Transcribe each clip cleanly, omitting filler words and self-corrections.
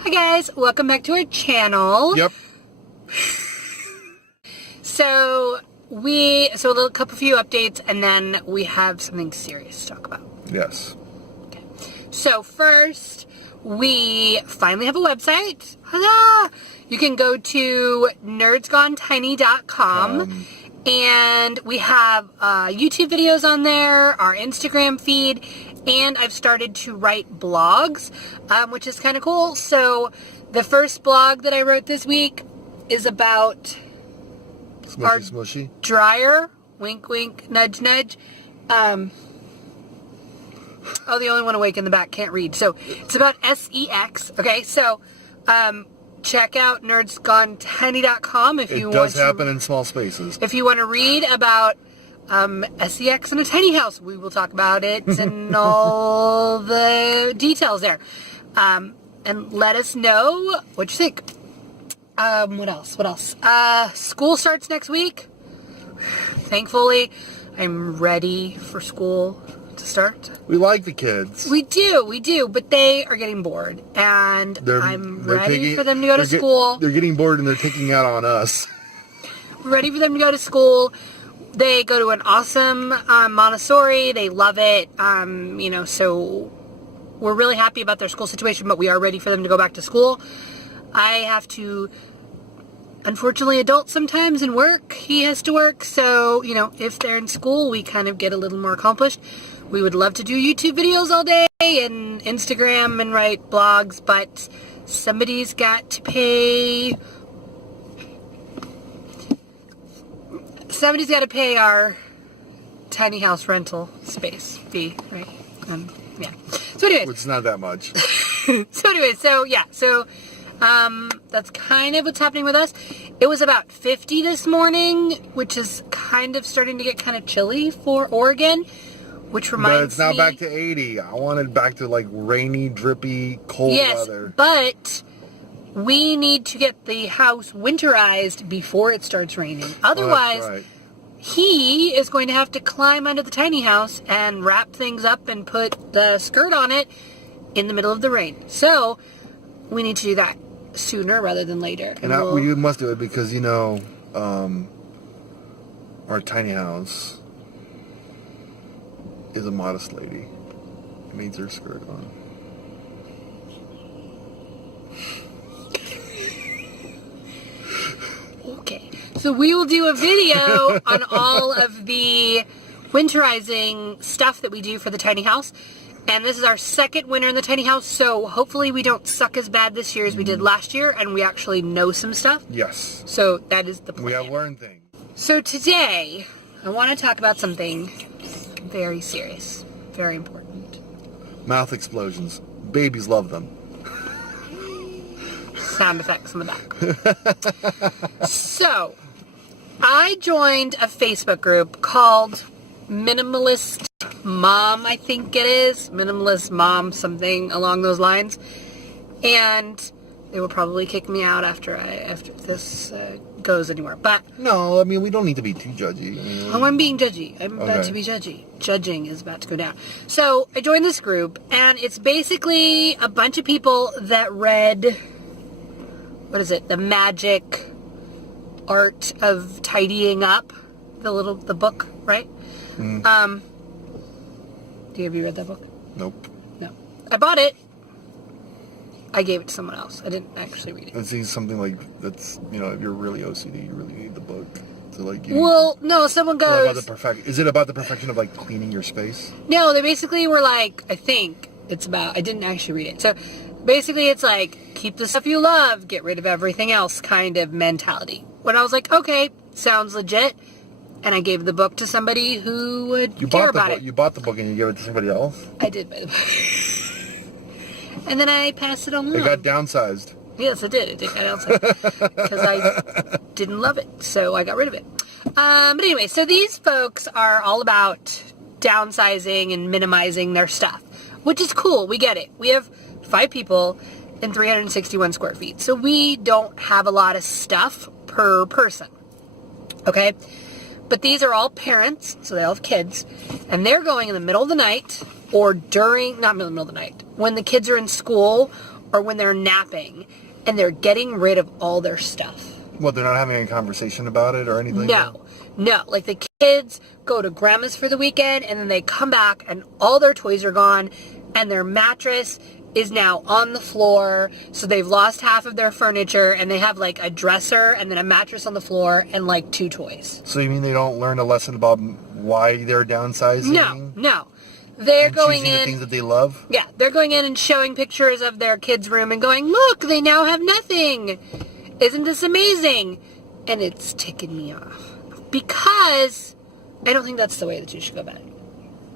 Hi guys, welcome back to our channel. Yep. So a couple few updates and then we have something serious to talk about. Yes. Okay. So first, we finally have a website. Huzzah! You can go to nerdsgonetiny.com and we have YouTube videos on there, our Instagram feed, and I've started to write blogs, which is kind of cool. So the first blog that I wrote this week is about our Smushy. dryer. Wink, wink, nudge, nudge. The only one awake in the back can't read. So it's about SEX. Okay, so check out nerdsgonetiny.com if you want to. It does happen in small spaces. If you want to read about SEX in a tiny house, we will talk about it and all the details there. And let us know what you think. What else? School starts next week. Thankfully, I'm ready for school to start. We like the kids. We do, but they are getting bored, and I'm ready for them to go to school. They're getting bored and they're taking out on us. Ready for them to go to school. They go to an awesome Montessori. They love it. So we're really happy about their school situation, but we are ready for them to go back to school. I have to, unfortunately, adult sometimes and work. He has to work. So, if they're in school, we kind of get a little more accomplished. We would love to do YouTube videos all day and Instagram and write blogs, but somebody's got to pay... Somebody's got to pay our tiny house rental space fee, right? Yeah. So anyways. It's not that much. So that's kind of what's happening with us. It was about 50 this morning, which is kind of starting to get kind of chilly for Oregon, which reminds me... But it's now back to 80. I wanted back to like rainy, drippy, cold weather. Yes, but... we need to get the house winterized before it starts raining. Otherwise, right. He is going to have to climb under the tiny house and wrap things up and put the skirt on it in the middle of the rain. So, we need to do that sooner rather than later. And we must do it because, our tiny house is a modest lady. It needs her skirt on. Okay, so we will do a video on all of the winterizing stuff that we do for the tiny house. And this is our second winter in the tiny house, so hopefully we don't suck as bad this year as we did last year, and we actually know some stuff. Yes. So that is the plan. We have learned things. So today, I want to talk about something very serious, very important. Mouth explosions. Babies love them. Sound effects in the back. So, I joined a Facebook group called Minimalist Mom, I think it is. Minimalist Mom, something along those lines. And they will probably kick me out after this goes anywhere. But no, we don't need to be too judgy. I'm being judgy. I'm about to be judgy. Judging is about to go down. So, I joined this group, and it's basically a bunch of people that read... what is it? The Magic Art of Tidying Up. The book, right? Mm. Have you read that book? Nope. No. I bought it. I gave it to someone else. I didn't actually read it. It seems something like that's, if you're really OCD, you really need the book to no, someone goes... Is it about the perfection of cleaning your space? No, they basically were I think it's about... I didn't actually read it. So... basically, it's keep the stuff you love, get rid of everything else kind of mentality. When I was like, okay, sounds legit, and I gave the book to somebody who would care about it. You bought the book and you gave it to somebody else? I did buy the book. And then I passed it on. It got downsized. Yes, it did. It got downsized. Because I didn't love it, so I got rid of it. But anyway, so these folks are all about downsizing and minimizing their stuff, which is cool. We get it. We have 5 people and 361 square feet. So we don't have a lot of stuff per person. Okay? But these are all parents, so they all have kids, and they're going in the middle of the night or during, not middle of the night, when the kids are in school or when they're napping and they're getting rid of all their stuff. Well, they're not having a conversation about it or anything? No. Like the kids go to grandma's for the weekend and then they come back and all their toys are gone and their mattress is now on the floor. So they've lost half of their furniture and they have like a dresser and then a mattress on the floor and like 2 toys. So you mean they don't learn a lesson about why they're downsizing? No. They're going choosing in. The things that they love? Yeah, they're going in and showing pictures of their kids' room and going, look, they now have nothing. Isn't this amazing? And it's ticking me off. Because I don't think that's the way that you should go about it.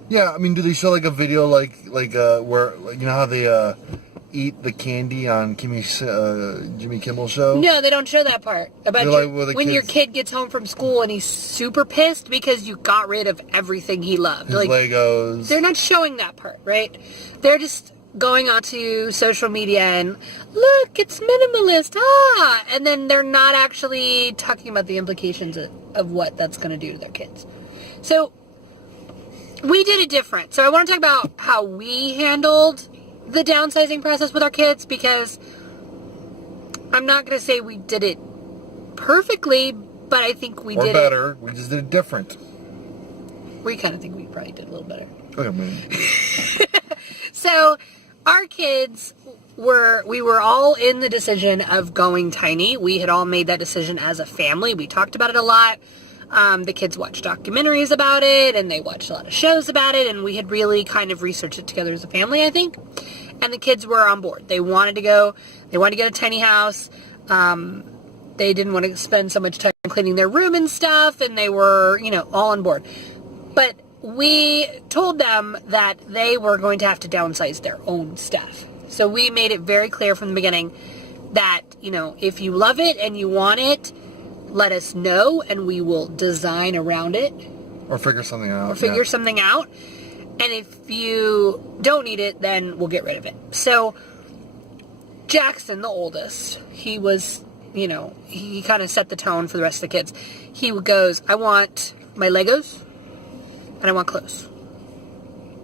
Yeah, I mean, do they show like a video like where, like, you know how they eat the candy on Jimmy Kimmel's show? No, they don't show that part. About when your kid gets home from school and he's super pissed because you got rid of everything he loved. His Legos. They're not showing that part, right? They're just going onto social media and, look, it's minimalist, and then they're not actually talking about the implications of what that's going to do to their kids. So, we did it different. So I want to talk about how we handled the downsizing process with our kids, because I'm not going to say we did it perfectly, but I think we did it better. We just did it different. We kind of think we probably did a little better. Okay, man. So, our kids we were all in the decision of going tiny. We had all made that decision as a family. We talked about it a lot. The kids watched documentaries about it, and they watched a lot of shows about it, and we had really kind of researched it together as a family, I think. And the kids were on board. They wanted to go. They wanted to get a tiny house. They didn't want to spend so much time cleaning their room and stuff, and they were, all on board. But we told them that they were going to have to downsize their own stuff. So we made it very clear from the beginning that, if you love it and you want it, let us know and we will design around it. Or figure something out. Something out. And if you don't need it, then we'll get rid of it. So Jackson, the oldest, he was, he kind of set the tone for the rest of the kids. He goes, I want my Legos, and I want clothes,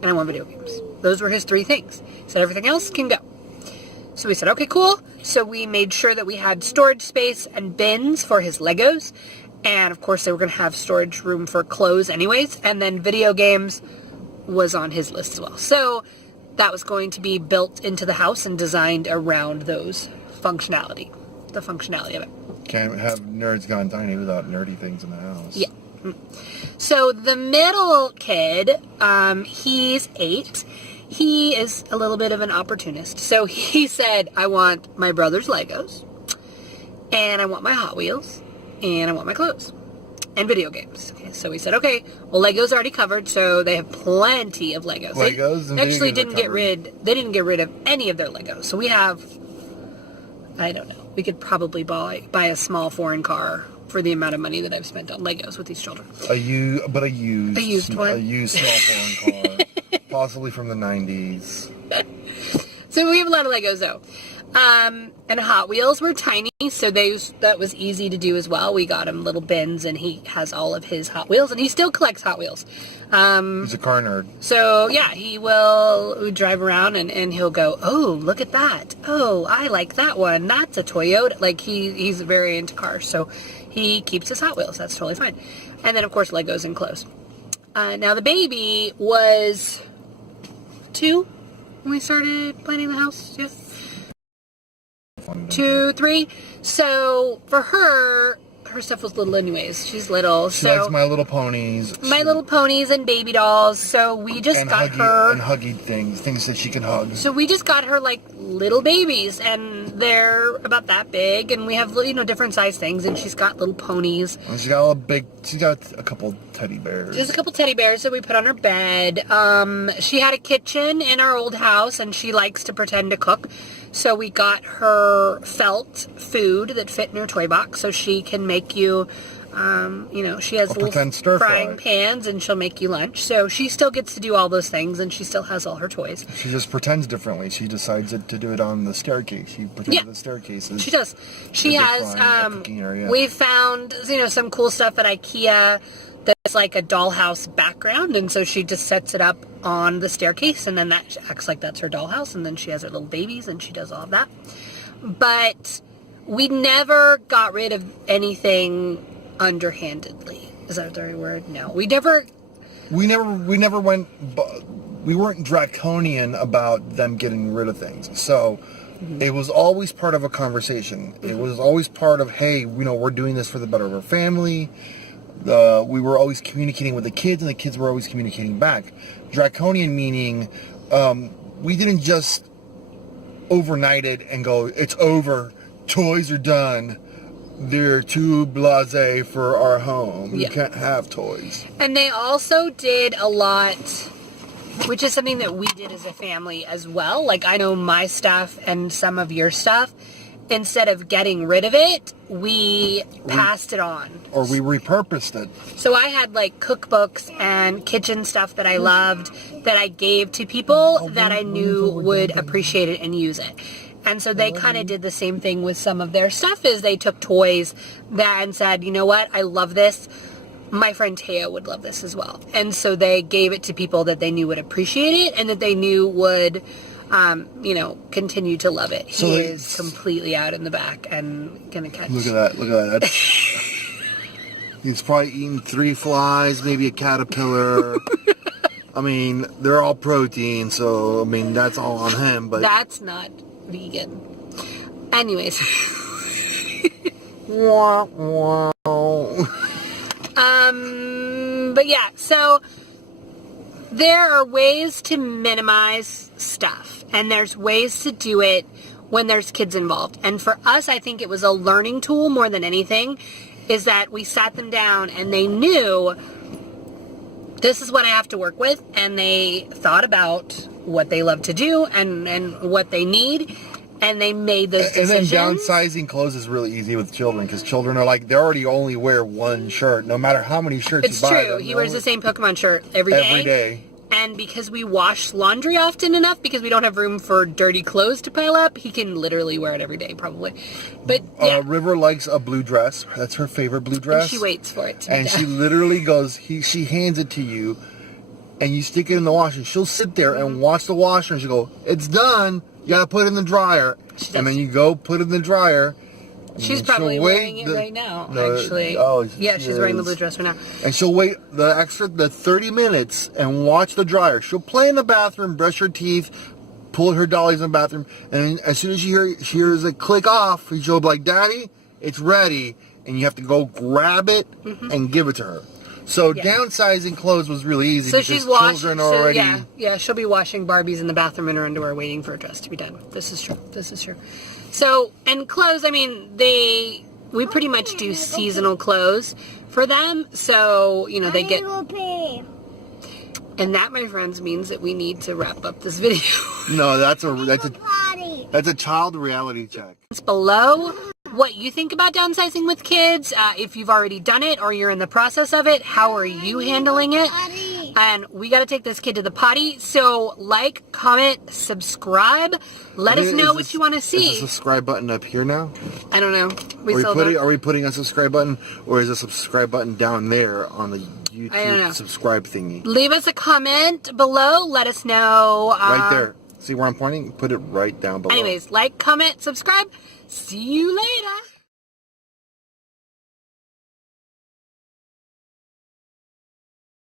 and I want video games. Those were his 3 things. He said everything else can go. So we said, okay, cool. So we made sure that we had storage space and bins for his Legos. And of course they were going to have storage room for clothes anyways. And then video games was on his list as well. So that was going to be built into the house and designed around those the functionality of it. Can't have nerds gone tiny without nerdy things in the house. Yeah. So the middle kid, he's 8. He is a little bit of an opportunist. So he said, I want my brother's Legos, and I want my Hot Wheels, and I want my clothes, and video games. Okay, so we said, okay, well, Legos already covered, so they have plenty of Legos. They actually didn't get rid of any of their Legos. So we have, I don't know, we could probably buy a small foreign car for the amount of money that I've spent on Legos with these children. A used one? A used small foreign car. Possibly from the 90s. So we have a lot of Legos, though. And Hot Wheels were tiny, so that was easy to do as well. We got him little bins, and he has all of his Hot Wheels, and he still collects Hot Wheels. He's a car nerd. So, yeah, he will drive around, and he'll go, oh, look at that. Oh, I like that one. That's a Toyota. Like, he's very into cars, so he keeps his Hot Wheels. That's totally fine. And then, of course, Legos and clothes. Now, the baby was 2 when we started planning the house. Yeah. 2, 3. So for her stuff was little anyways. She's little. She likes My Little Ponies. My Little Ponies and baby dolls. So we just got her... And huggy things that she can hug. So we just got her, like, little babies. And they're about that big. And we have, different size things. And she's got little ponies. And she's got a couple teddy bears. Just a couple teddy bears that we put on her bed. She had a kitchen in our old house. And she likes to pretend to cook. So we got her felt food that fit in her toy box, so she can make you, she has little frying pans, and she'll make you lunch. So she still gets to do all those things, and she still has all her toys. She just pretends differently. She decides to do it on the staircase. She pretends the staircases. She does. She has, we've found, some cool stuff at IKEA that's like a dollhouse background, and so she just sets it up on the staircase, and then that acts like that's her dollhouse, and then she has her little babies, and she does all of that. But we never got rid of anything underhandedly. Is that the right word? No. We never went, we weren't draconian about them getting rid of things. So it was always part of a conversation. It was always part of, hey, we're doing this for the better of our family. We were always communicating with the kids, and the kids were always communicating back. Draconian meaning we didn't just overnight it and go, it's over, toys are done, they're too blasé for our home. You can't have toys. And they also did a lot, which is something that we did as a family as well. Like, I know my stuff and some of your stuff, instead of getting rid of it, we passed it on. Or we repurposed it. So I had like cookbooks and kitchen stuff that I loved that I gave to people that I knew would appreciate it and use it. And so they kind of did the same thing with some of their stuff, is they took toys that and said, you know what, I love this. My friend Taya would love this as well. And so they gave it to people that they knew would appreciate it and that they knew would, continue to love it. So he is completely out in the back and gonna catch. Look at that. He's probably eaten 3 flies, maybe a caterpillar. I mean, they're all protein, so, that's all on him, but... That's not vegan. Anyways. But yeah, so there are ways to minimize stuff, and there's ways to do it when there's kids involved. And for us, I think it was a learning tool more than anything, is that we sat them down and they knew this is what I have to work with, and they thought about what they love to do and what they need, and they made those decisions. And then downsizing clothes is really easy with children, because children are like, they already only wear one shirt, no matter how many shirts you buy. It's true. He wears the same Pokemon shirt every day. Every day. And because we wash laundry often enough, because we don't have room for dirty clothes to pile up, he can literally wear it every day, probably. But yeah. River likes a blue dress. That's her favorite blue dress. And she waits for it to be done. She literally goes, she hands it to you, and you stick it in the washer. She'll sit there and watch the washer, and she'll go, it's done. You got to put it in the dryer. And then you go put it in the dryer. She's probably wearing it right now, actually. Yeah, she's wearing the blue dress right now. And she'll wait the 30 minutes and watch the dryer. She'll play in the bathroom, brush her teeth, pull her dollies in the bathroom, and as soon as she hears it click off, she'll be like, Daddy, it's ready. And you have to go grab it and give it to her. So downsizing clothes was really easy, because children already... Yeah, she'll be washing Barbies in the bathroom in her underwear waiting for her dress to be done. This is true. So, and clothes, we pretty much do seasonal clothes for them. So, they get... And that, my friends, means that we need to wrap up this video. No, that's a child reality check. It's below what you think about downsizing with kids. If you've already done it or you're in the process of it, how are you handling it? And we got to take this kid to the potty. So like, comment, subscribe. Let us know what you want to see. Is the subscribe button up here now? I don't know. Are we putting a subscribe button, or is a subscribe button down there on the YouTube subscribe thingy? Leave us a comment below. Let us know. Right there. See where I'm pointing? Put it right down below. Anyways, like, comment, subscribe. See you later.